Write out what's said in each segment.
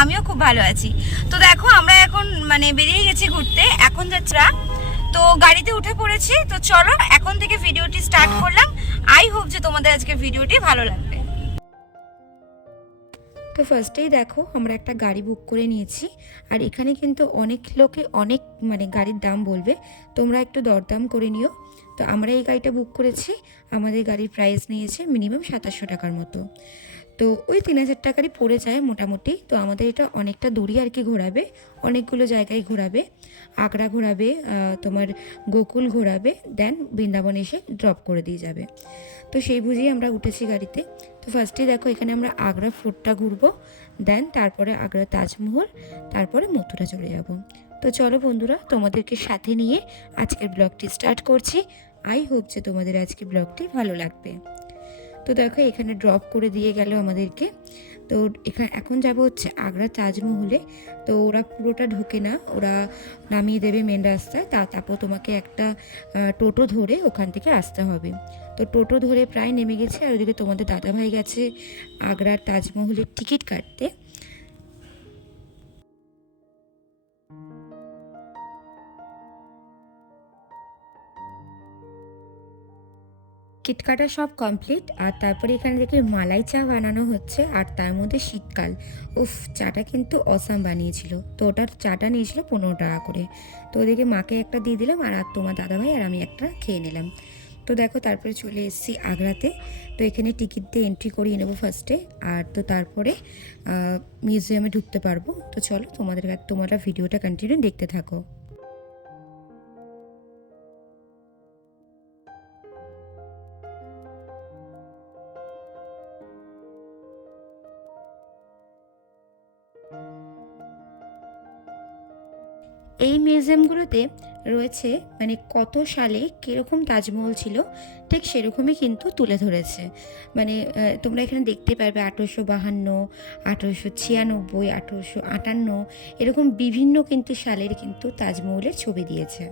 আমিও খুব ভালো আছি। তো দেখো আমরা এখন মানে বেরিয়ে গেছি ঘুরতে, এখন যাচ্ছি তো গাড়িতে উঠে পড়েছি। তো চলো এখন থেকে ভিডিওটি স্টার্ট করলাম। আই হোপ যে তোমাদের আজকে ভিডিওটি ভালো লাগবে। তো ফার্স্টেই দেখো আমরা একটা গাড়ি বুক করে নিয়েছি, আর এখানে কিন্তু অনেক লোকে অনেক মানে গাড়ির দাম বলবে, তোমরা একটু দরদাম করে নিও। তো আমরা এই গাড়িটা বুক করেছি, আমাদের গাড়ির প্রাইস নিয়েছে মিনিমাম 2700 টাকার মতো। তো ওই 3000 টাকারই পড়ে যায় মোটামুটি। তো আমাদের এটা অনেকটা দূরই আর কি ঘোরাবে, অনেকগুলো জায়গায় ঘোরাবে। আগ্রা ঘোরাবে, তোমার গোকুল ঘোরাবে, দেন বৃন্দাবন এসে ড্রপ করে দিয়ে যাবে। তো সেই বুঝেই আমরা উঠেছি গাড়িতে। তো ফার্স্টে দেখো এখানে আমরা আগ্রা ফোর্টটা ঘুরবো, দেন তারপরে আগ্রা তাজমহল, তারপরে মথুরা চলে যাব। তো চলো বন্ধুরা, তোমাদেরকে সাথে নিয়ে আজকের ব্লগটি স্টার্ট করছি। আই হোপ যে তোমাদের আজকে ব্লগটি ভালো লাগবে। তো দেখো এখানে ড্রপ করে দিয়ে গেল আমাদেরকে। তো এখানে এখন যাব হচ্ছে আগ্রা তাজমহলে। তো ওরা পুরোটা ঢোকে না, ওরা নামিয়ে দেবে মেন রাস্তায়, তারপর তোমাকে একটা টোটো ধরে ওখান থেকে আসতে হবে। তো টোটো ধরে প্রায় নেমে গেছে, আর ওদিকে তোমাদের দাদাভাই গেছে আগ্রার তাজমহলের টিকিট কাটতে। টিকিট কাটা সব কমপ্লিট, আর তারপরে এখানে দেখি মালাই চা বানানো হচ্ছে, আর তার মধ্যে শীতকাল। উফ, চাটা কিন্তু অসাম বানিয়েছিল। তো ওটার চাটা নিয়েছিল 15 টাকা করে। তো ওদিকে মাকে একটা দিয়ে দিলাম, আর তোমার দাদাভাই আর আমি একটা খেয়ে নিলাম। তো দেখো তারপরে চলে এসেছি আগ্রাতে। তো এখানে টিকিট দিয়ে এন্ট্রি করিয়ে নেবো ফার্স্টে, আর তো তারপরে মিউজিয়ামে ঢুকতে পারবো। তো চলো তোমরা ভিডিওটা কন্টিনিউ দেখতে থাকো। এই মিউজিয়ামগুলোতে রয়েছে মানে কত সালে কীরকম তাজমহল ছিল ঠিক সেরকমই কিন্তু তুলে ধরেছে। মানে তোমরা এখানে দেখতে পারবে 1852, 1896, 1858, এরকম বিভিন্ন কিন্তু সালের কিন্তু তাজমহলের ছবি দিয়েছে।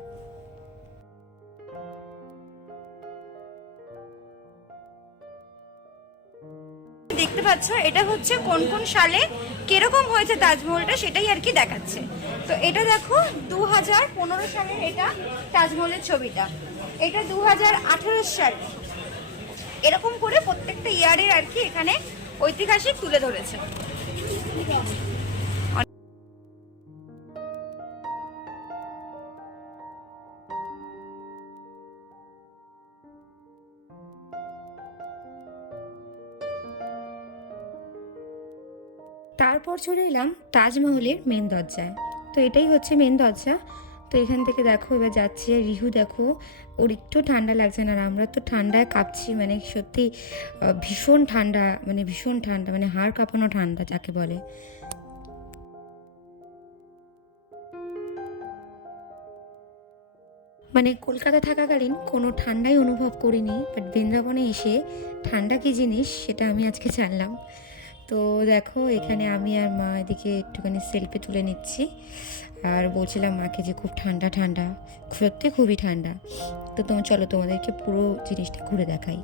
দেখতে পাচ্ছ এটা হচ্ছে কোন কোন সালে কিরকম হয়েছে তাজমহলটা, সেটাই আর কি দেখাচ্ছে। তো এটা দেখো 2015 সালের এটা তাজমহলের ছবিটা, এটা 2018 সালে, এরকম করে প্রত্যেকটা ইয়ারের আর কি এখানে ঐতিহাসিক তুলে ধরেছে। তারপর চলে এলাম তাজমহলের মেন দরজায়। তো এটাই হচ্ছে মেন দরজা। তো এখান থেকে দেখো এবার যাচ্ছে রিহু, দেখো ওর একটু ঠান্ডা লাগছে না, আর আমরা তো ঠান্ডায় কাঁপছি, মানে সত্যি ভীষণ ঠান্ডা, মানে ভীষণ ঠান্ডা, মানে হাড় কাঁপানো ঠান্ডা যাকে বলে। মানে কলকাতা থাকাকালীন কোনো ঠান্ডাই অনুভব করিনি, বাট বৃন্দাবনে এসে ঠান্ডা কী জিনিস সেটা আমি আজকে জানলাম। তো দেখো এখানে আমি আর মা এদিকে একটুখানি সেলফি তুলে নিচ্ছি, আর বলছিলাম মাকে যে খুব ঠান্ডা ঠান্ডা, সত্যি খুবই ঠান্ডা। তো চলো তোমাদেরকে পুরো জিনিসটা ঘুরে দেখাই।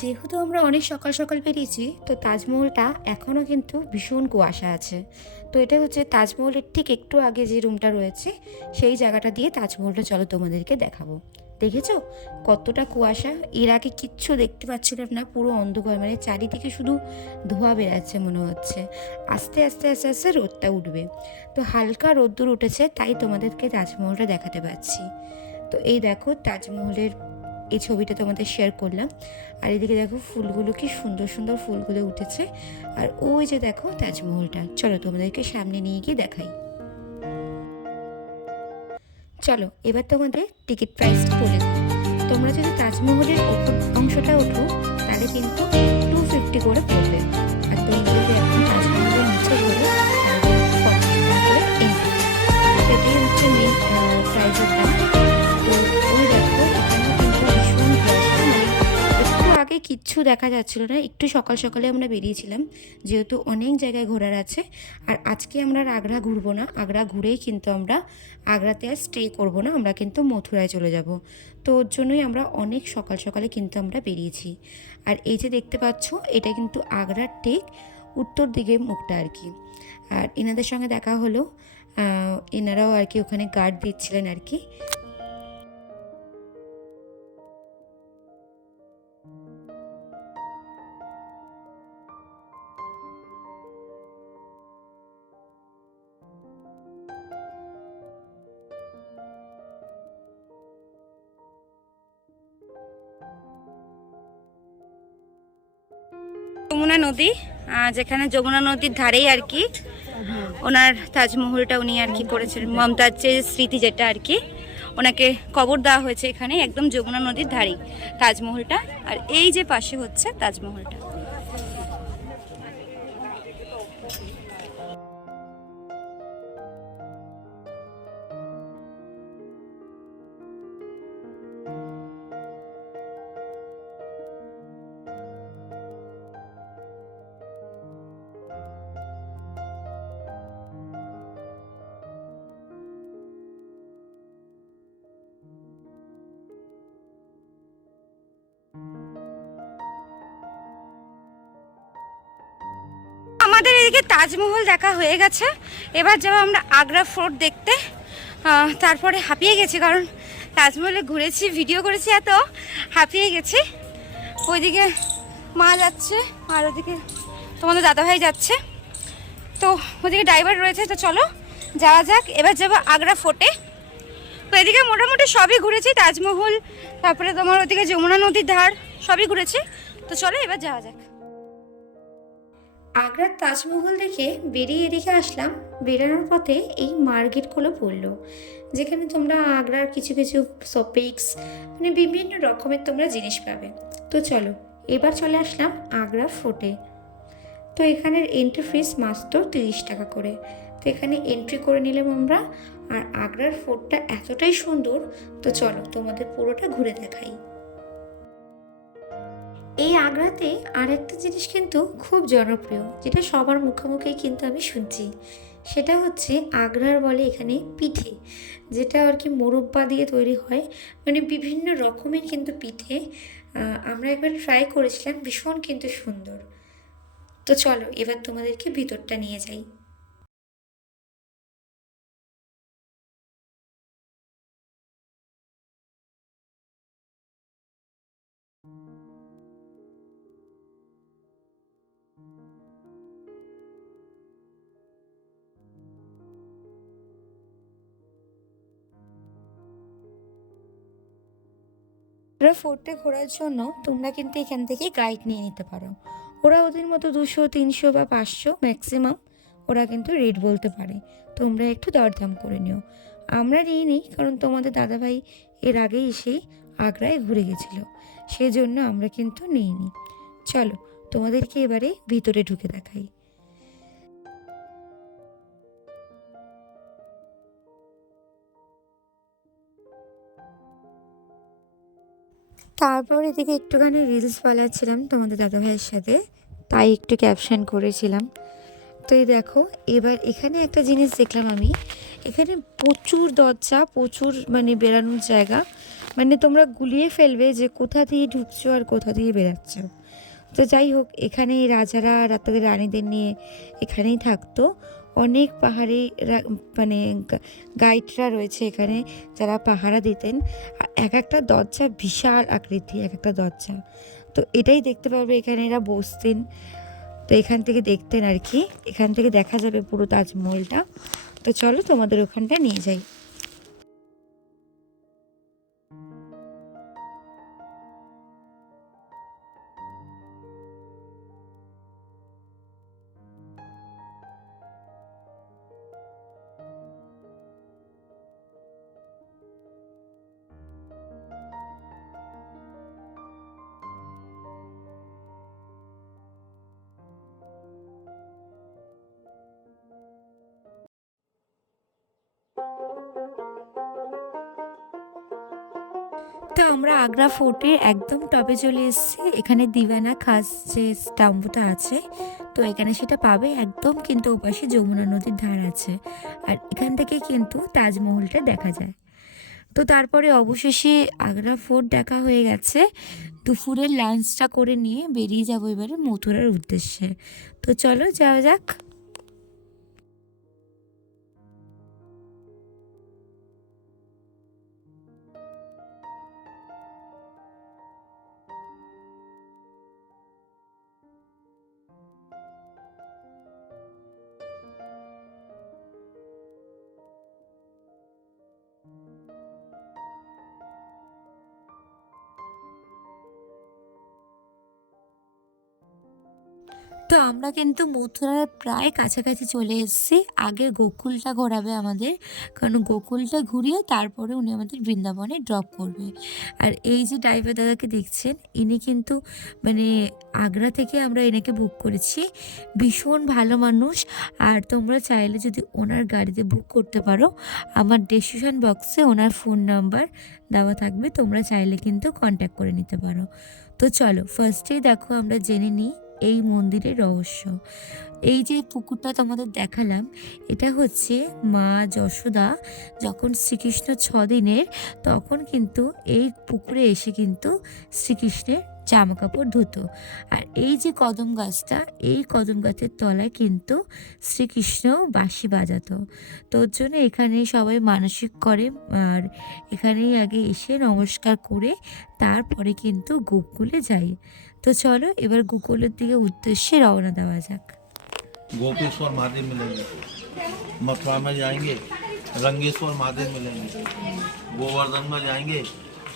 যেহেতু আমরা অনেক সকাল সকাল বেরিয়েছি, তো তাজমহলটা এখনও কিন্তু ভীষণ কুয়াশা আছে। তো এটা হচ্ছে তাজমহলের ঠিক একটু আগে যে রুমটা রয়েছে, সেই জায়গাটা দিয়ে তাজমহলটা চলো তোমাদেরকে দেখাবো। দেখেছো কতটা কুয়াশা? এর আগে কিচ্ছু দেখতে পাচ্ছিলাম না, পুরো অন্ধকার, মানে চারিদিকে শুধু ধোঁয়া বেরাচ্ছে মনে হচ্ছে। আস্তে আস্তে আস্তে আস্তে রোদটা উঠবে। তো হালকা রোদ্দুর উঠেছে, তাই তোমাদেরকে তাজমহলটা দেখাতে পাচ্ছি। তো এই দেখো তাজমহলের এই ছবিটা তোমাদের শেয়ার করলাম। আর এদিকে দেখো ফুলগুলো কি সুন্দর সুন্দর ফুলগুলো উঠেছে, আর ওই যে দেখো তাজমহলটা, চলো তোমাদেরকে সামনে নিয়ে গিয়ে দেখাই। চলো এবার তোমাদের টিকিট প্রাইসটা বলে দিই। তোমরা যদি তাজমহলের ওপর অংশটা ওঠো তাহলে কিন্তু 250 করে পড়বে। আর তোমরা যদি এখন তাজমহলের নিচে ঘোরো তাহলে 40 টাকা করে এন্ট্রি। এটাই হচ্ছে মেন প্রাইজের দাম। তো ওই দেখো এখানে কিন্তু ভীষণ কুয়াশা, মানে একটু আগে কিচ্ছু দেখা যাচ্ছিল না। একটু সকাল সকালে আমরা বেরিয়েছিলাম যেহেতু অনেক জায়গায় ঘোরার আছে। আর আজকে আমরা আর আগ্রা ঘুরবো না, আগ্রা ঘুরেই কিন্তু আমরা আগ্রাতে আর স্টে করবো না, আমরা কিন্তু মথুরায় চলে যাব। তো ওর জন্যই আমরা অনেক সকাল সকালে কিন্তু আমরা বেরিয়েছি। আর এই যে দেখতে পাচ্ছ এটা কিন্তু আগ্রার ঠিক উত্তর দিকে মুখটা আর কি। আর এনাদের সঙ্গে দেখা হলো, এনারাও আর কি ওখানে গার্ড দিচ্ছিলেন আর কি। যমুনা নদী, যেখানে যমুনা নদীর ধারেই আর কি ওনার তাজমহলটা উনি আর কি করেছেন, মমতাজের স্মৃতি যেটা আর কি ওনাকে কবর দেওয়া হয়েছে এখানে একদম যমুনা নদীর ধারেই তাজমহলটা। আর এই যে পাশে হচ্ছে তাজমহলটা। আমাদের এদিকে তাজমহল দেখা হয়ে গেছে, এবার যাবো আমরা আগ্রা ফোর্ট দেখতে। তারপরে হাঁপিয়ে গেছি কারণ তাজমহলে ঘুরেছি, ভিডিও করেছি, এত হাঁপিয়ে গেছি। ওইদিকে মা যাচ্ছে আর ওদিকে তোমাদের দাদাভাই যাচ্ছে, তো ওদিকে ড্রাইভার রয়েছে। তো চলো যাওয়া যাক, এবার যাবো আগ্রা ফোর্টে। তো এদিকে মোটামুটি সবই ঘুরেছি, তাজমহল, তারপরে তোমার ওদিকে যমুনা নদীর ধার সবই ঘুরেছি। তো চলো এবার যাওয়া যাক। আগ্রার তাজমহল দেখে বেরিয়ে এদিকে আসলাম। বেরানোর পথে এই মার্কেটগুলো পড়লো যেখানে তোমরা আগ্রার কিছু কিছু শপিংস, মানে বিভিন্ন রকমের তোমরা জিনিস পাবে। তো চলো এবার চলে আসলাম আগ্রা ফোর্টে। তো এখানের এন্ট্রি ফিস মাত্র 30 টাকা করে। তো এখানে এন্ট্রি করে নিলাম আমরা। আর আগ্রার ফোর্টটা এতটাই সুন্দর, তো চলো তোমাদের পুরোটা ঘুরে দেখাই। এই আগ্রাতে আর একটা জিনিস কিন্তু খুব জনপ্রিয়, যেটা সবার মুখে মুখেই কিন্তু আমি শুনছি, সেটা হচ্ছে আগ্রার বলে এখানে পিঠে, যেটা আর কি মোরব্বা দিয়ে তৈরি হয়, মানে বিভিন্ন রকমের কিন্তু পিঠে। আমরা একবার ট্রাই করেছিলাম, ভীষণ কিন্তু সুন্দর। তো চলো এবার তোমাদেরকে ভিতরটা নিয়ে যাই। ওরা ফোর্টে ঘোরার জন্য তোমরা কিন্তু এখান থেকে গাইড নিয়ে নিতে পারো। ওরা ওদের মতো 200, 300 বা 500 ম্যাক্সিমাম ওরা কিন্তু রেট বলতে পারে। তোমরা একটু দরদাম করে নিও। আমরা নিয়ে নিই কারণ তোমাদের দাদাভাই এর আগে এসেই আগ্রায় ঘুরে গেছিলো, সেই জন্য আমরা কিন্তু নিইনি। চলো তোমাদেরকে এবারে ভিতরে ঢুকে দেখাই। তারপর এদিকে একটুখানি রিলস বানাচ্ছিলাম তোমাদের দাদাভাইয়ের সাথে, তাই একটু ক্যাপশন করেছিলাম। তো এই দেখো এবার এখানে একটা জিনিস দেখলাম আমি, এখানে প্রচুর দরজা, প্রচুর মানে বেরানোর জায়গা, মানে তোমরা গুলিয়ে ফেলবে যে কোথা দিয়ে ঢুকছো আর কোথা দিয়ে বেরাচ্ছ। তো যাই হোক, এখানে রাজারা তাদের রানীদের নিয়ে এখানেই থাকতো। অনেক পাহাড়ি মানে গাইডরা রয়েছে এখানে যারা পাহারা দিতেন। আর এক একটা দরজা বিশাল আকৃতি, এক একটা দরজা। তো এটাই দেখতে পারবে এখানে এরা বসতেন। তো এখান থেকে দেখতেন আর কি, এখান থেকে দেখা যাবে পুরো তাজমহলটা। তো চলো তোমাদের ওখানটা নিয়ে যাই। তো আমরা আগ্রা ফোর্টের একদম টপে চলে এসেছি। এখানে দিওয়ানা খাস যে স্টাম্পটা আছে, তো এখানে সেটা পাবে একদম, কিন্তু ওপাশে যমুনা নদীর ধার আছে, আর এখান থেকে কিন্তু তাজমহলটা দেখা যায়। তো তারপরে অবশেষে আগ্রা ফোর্ট দেখা হয়ে গেছে। দুপুরের লাঞ্চটা করে নিয়ে বেরিয়ে যাবো এবারে মথুরার উদ্দেশ্যে। তো চলো যাওয়া যাক। তো আমরা কিন্তু মথুরার প্রায় কাছাকাছি চলে এসেছি। আগে গোকুলটা ঘোরাবে আমাদের, কারণ গোকুলটা ঘুরিয়ে তারপরে উনি আমাদের বৃন্দাবনে ড্রপ করবে। আর এই যে ড্রাইভার দাদাকে দেখছেন, ইনি কিন্তু মানে আগ্রা থেকে আমরা এনাকে বুক করেছি। ভীষণ ভালো মানুষ। আর তোমরা চাইলে যদি ওনার গাড়িতে বুক করতে পারো, আমার ডেসক্রিপশন বক্সে ওনার ফোন নাম্বার দেওয়া থাকবে, তোমরা চাইলে কিন্তু কন্ট্যাক্ট করে নিতে পারো। তো চলো ফার্স্টেই দেখো আমরা জেনে নিই এই মন্দিরের রহস্য। এই যে পুকুরটা তোমাদের দেখালাম, এটা হচ্ছে মা যশোদা যখন শ্রীকৃষ্ণ 6 দিনের, তখন কিন্তু এই পুকুরে এসে কিন্তু শ্রীকৃষ্ণের জামা কাপড় ধুতো। আর এই যে কদম গাছটা, এই কদম গাছের তলায় কিন্তু শ্রীকৃষ্ণ বাঁশি বাজাতো। তোর জন্য এখানে সবাই মানসিক করে, আর এখানেই আগে এসে নমস্কার করে তারপরে কিন্তু গোকুলে যায়। তো চলো এবার গোকুলের দিকে উদ্দেশ্যে রওনা দেওয়া যাক। गोपेश्वर महादेव मिलेंगे, मथुरा में जाएंगे रंगेश्वर महादेव मिलेंगे, गोवर्धन में जाएंगे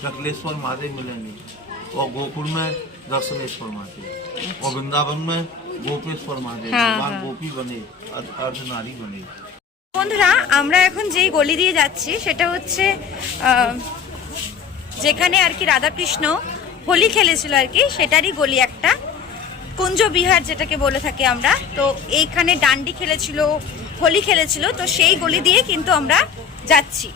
शक्लेश्वर महादेव मिलेंगे, और गोकुल में दर्शनेश्वर महादेव, और वृंदावन में गोपेश्वर महादेव। भगवान गोपी बने, अर्धनारी बने। বন্ধুরা, আমরা এখন যেই গলি দিয়ে যাচ্ছি সেটা হচ্ছে যেখানে আর কি রাধাকৃষ্ণ হোলি খেলেছিল আর কি, সেটারই গলি একটা, কুঞ্জ বিহার যেটাকে বলে থাকি আমরা। তো এইখানে ডান্ডি খেলেছিল, হোলি খেলেছিল, তো সেই গলি দিয়ে কিন্তু আমরা যাচ্ছি।